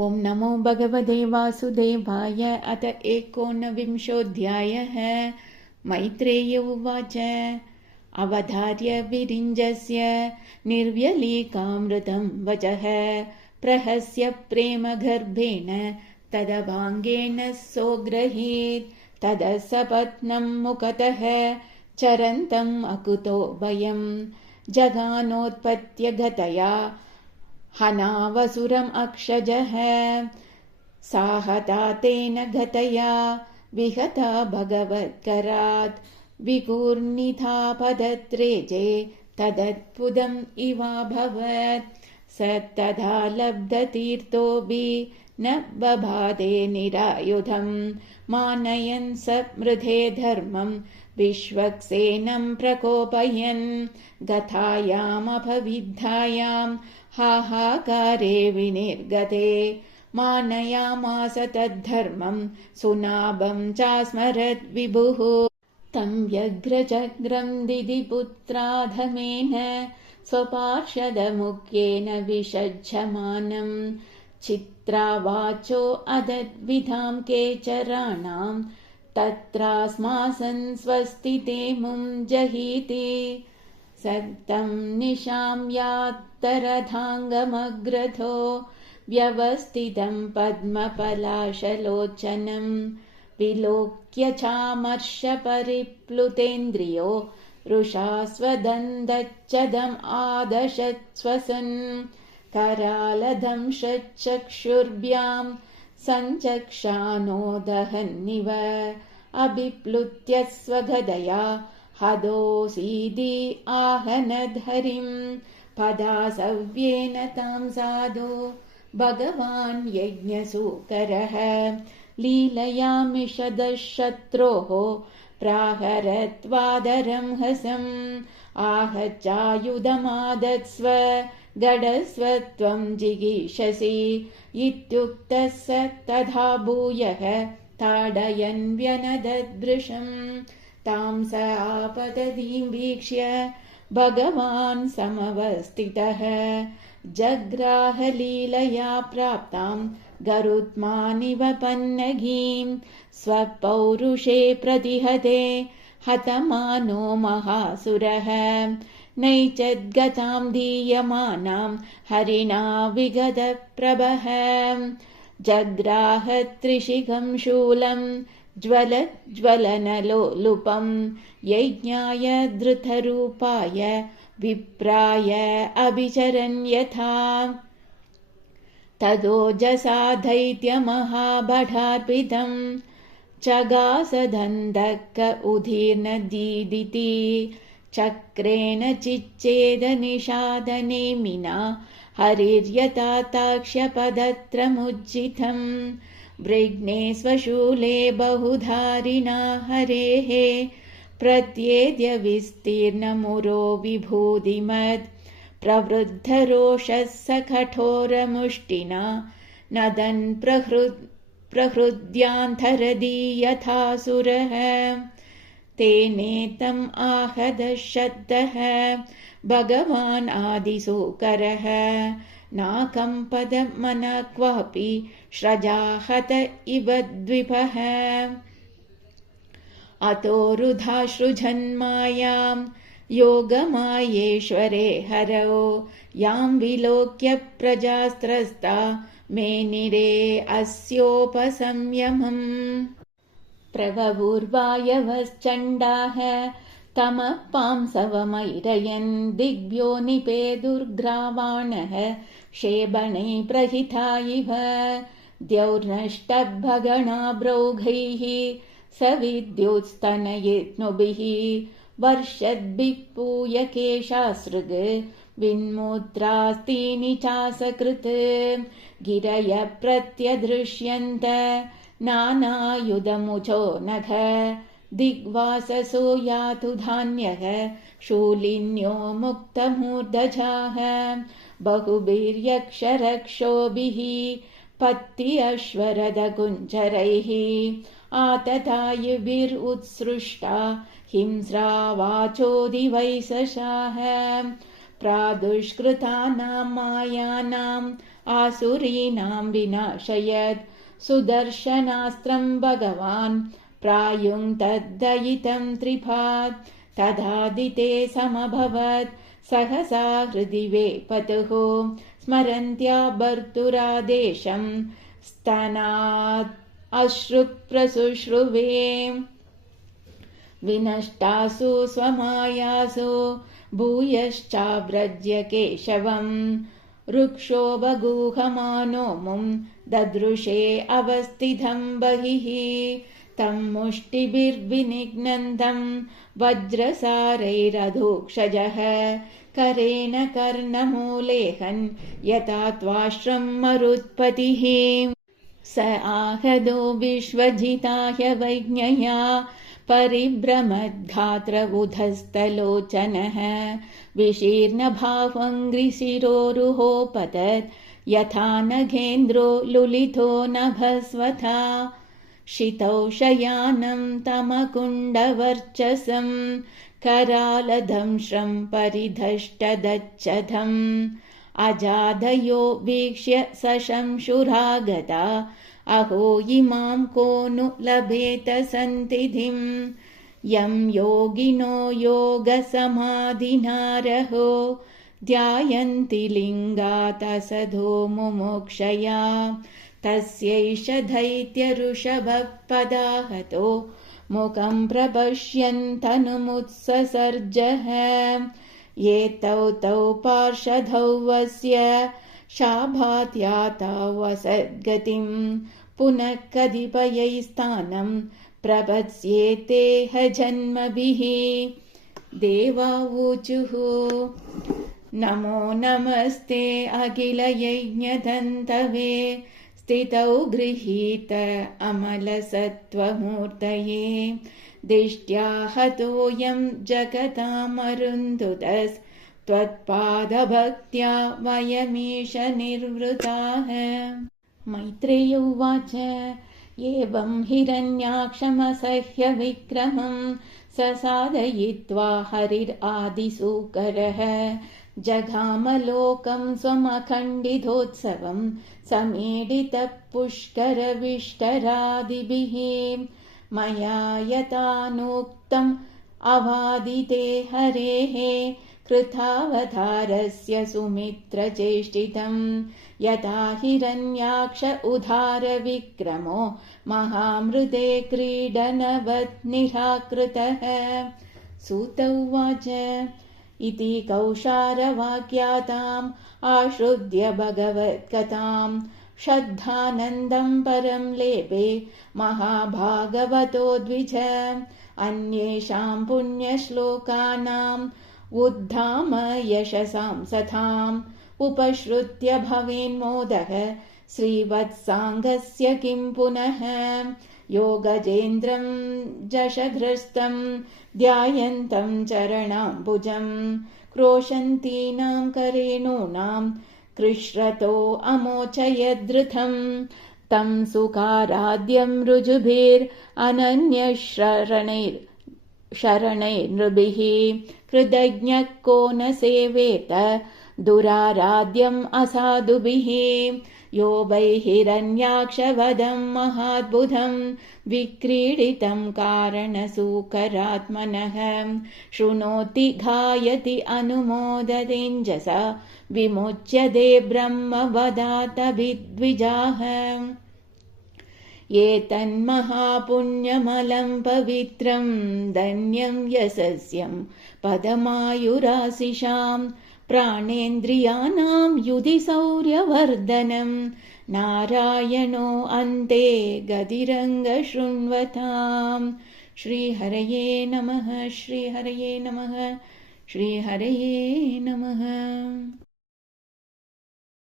ॐ नमो भगवते वासुदेवाय। अथ 19विंशोऽध्यायः। मैत्रेय उवाच। अवधार्य विरिञ्जस्य निर्व्यलीकामृतं वचः प्रहस्य प्रेमगर्भेण तदभाङ्गेन सोऽग्रहीत्। ततः सपत्नं मुखतः चरन्तम् अकुतो भयम् जगानोत्पत्य गतया हनावसुरम् अक्षजः। साहता तेन गतया विहता भगवत्करात् विकूर्णिता पदत्रेजे तदद्भुतम् इवाभवत्। स तथा लब्धतीर्थोऽपि न बभाते निरायुधम् मानयन् समृधे धर्मम् विश्वक्सेनम् प्रकोपयन्। गतायामपविद्धायाम् हाहाकारे विनिर्गते मानयामास तद्धर्मम् सुनाभम् चास्मरद् विभुः। तं व्यग्रचक्रम् दिदिपुत्राधमेन स्वपार्षदमुख्येन विषज्यमानम् चित्रावाचो अदद्विधाम् केचराणाम् तत्रास्मासन् स्वस्तिते मुं जहीति। सत्तं निशां यात्तरथाङ्गमग्रथो व्यवस्थितं पद्मपलाशलोचनम् विलोक्य चामर्षपरिप्लुतेन्द्रियो रुषास्वदन्दच्चदम् आदशत्स्वसन्। करालदंशचक्षुर्भ्याम् सञ्चक्षानो दहन्निव अभिप्लुत्य स्वगदया हदोऽसीदि आहनधरिम्। पदासव्येन तां साधो भगवान् यज्ञसूकरः लीलयामिषदशत्रोः प्राहरत्वादरं हसम्। आहचायुधमादत्स्व गडस्व त्वं जिगीषसि इत्युक्तः स तथा भूयः ताडयन् व्यनदद्वृशम्। तां स आपततीं वीक्ष्य भगवान् समवस्थितः जग्राहलीलया प्राप्तां गरुत्मानिव पन्नगीं। स्वपौरुषे प्रतिहते हतमानो महासुरः नैचद्गतां दीयमानां हरिणा विगतप्रभः। जग्राह त्रिशिखं शूलं ज्वलज्वलनलोलुपम् यज्ञाय धृतरूपाय विप्राय अभिचरन् यथा। तदोजसा दैत्यमहाभटार्पितम् चगासदन्धक उदीर्णदीदिति। चक्रेण चिच्चेदनिषादनेमिना हरिर्यथाताक्ष्यपदत्रमुज्झितम्। वृग्ने स्वशूले बहुधारिणा हरेः प्रत्येद्य विस्तीर्णमुरो विभूतिमत्। प्रवृद्धरोषः स कठोरमुष्टिना नदन् प्रहृद्यान्थरदि यथासुरः। तेनेतम् आहदशब्दः भगवान् आदिसूकरः नाकम्पद मनः क्वापि स्रजाहत इव द्विपः। अतोरुधाश्रुजन्मायां योगमायेश्वरे हरौ यां विलोक्य प्रजास्त्रस्ता मेनिरे अस्योपसंयमम्। प्रवभूर्वायवश्चण्डाः तमः पांसवमैरयन् दिग्भ्यो निपेदुर्ग्रावाणः क्षेपणे प्रहिता इव। द्यौर्नष्टभगणाब्रौघैः सविद्युत्स्तनयित्नुभिः वर्षद्भिः पूयकेशासृग् विन्मुद्रास्तीनि चासकृत्। गिरय प्रत्यदृश्यन्त नानायुधमुचो नघ दिग्वाससो यातु धान्यः शूलिन्यो मुक्तमूर्धजाः। बहुभिर्यक्षरक्षोभिः पत्ति अश्वरथकुञ्जरैः आततायुभिरुत्सृष्टा हिंस्रावाचोदिवैसशाः। प्रादुष्कृतानां मायानाम् आसुरीणां विनाशयत् सुदर्शनास्त्रं भगवान् प्रायुङ्क्तद्दयितं त्रिभात् तदादिते समभवत् सहसा हृदि वेपतुः स्मरन्त्या भर्तुरादेशं स्तनात् अश्रुप्रशुश्रुवे विनष्टासु स्वमायासु भूयश्चाव्रज्य केशवम् रुक्षो बगूहमानो मुं ददृशे अवस्थितं बहिः तं मुष्टिभिर्विनिघ्नन्तं वज्रसारैरधोक्षजः करेण कर्णमूलेहन् यथा त्वाश्रं मरुत्पतिः स आहदो विश्वजिताय वैज्ञया परिभ्रमद्घात्रबुधस्थलोचनः विशीर्णभावङ्घ्रिशिरोरुहोपतत् यथा नघेन्द्रो लुलितो नभस्वथा शितौ शयानं तमकुण्डवर्चसं करालदंश्रं परिधष्टदच्छधम् अजादयो वीक्ष्य सशंशुरागता अहो इमां को नु लभेत सन्तिधिं यं योगिनो योगसमाधिनारहो ध्यायन्ति लिङ्गातसधो मुमुक्षया तस्यैष दैत्यऋषभपदाहतो मुखं प्रपश्यन्तनुमुत्ससर्जः एतौ तौ पार्षदौ वस्य शाभात्याता वसद्गतिं पुनः कतिपयैस्तानं प्रपत्स्येतेह जन्मभिः देवावूचुः नमो नमस्ते अखिलयज्ञदन्तवे स्थितौ गृहीत अमलसत्त्वमूर्तये दिष्ट्या हतोऽयं जगतामरुन्धुतस् त्वत्पादभक्त्या वयमीश निर्वृताः मैत्रेय उवाच एवं हिरण्याक्षमसह्य विक्रमं ससादयित्वा हरिरादिसूकरः जघामलोकं स्वमखण्डितोत्सवं समीडितः पुष्करविष्टरादिभिः मया यथानोक्तम् अवादिते हरेः कृतावतारस्य सुमित्रचेष्टितं यथा हिरण्याक्ष उदारविक्रमो महामृते क्रीडनवत् निराकृतः सूत उवाच इति कौशारवाक्याताम् आश्रुत्य भगवत्कथां श्रद्धानन्दं परं लेपे महाभागवतो द्विज अन्येषां पुण्यश्लोकानाम् उद्धाम यशसां सताम् उपश्रुत्य भवेन्मोदः श्रीवत्साङ्गस्य किं पुनः योगजेन्द्रं जशघ्रस्तं ध्यायन्तं चरणाम्बुजं क्रोशन्तीनां करेणूनां कृश्रतो अमोचयद्धृतं तं सुकाराद्यं ऋजुभिरनन्यशरणैर्नृभिः कृतज्ञः को न सेवेत दुराराध्यम् असाधुभिः यो वै हिरण्याक्षवधं महाद्भुतं विक्रीडितं कारणसूकरात्मनः शृणोति गायति अनुमोदतेञ्जसा विमुच्यते ब्रह्मवदातभिद्विजाः एतन्महापुण्यमलं पवित्रं धन्यं यशस्यं पदमायुराशिषां प्राणेन्द्रियाणां युधिशौर्यवर्धनं नारायणो अन्ते गतिरङ्गशृण्वताम् श्रीहरये नमः श्रीहरये नमः श्रीहरये नमः।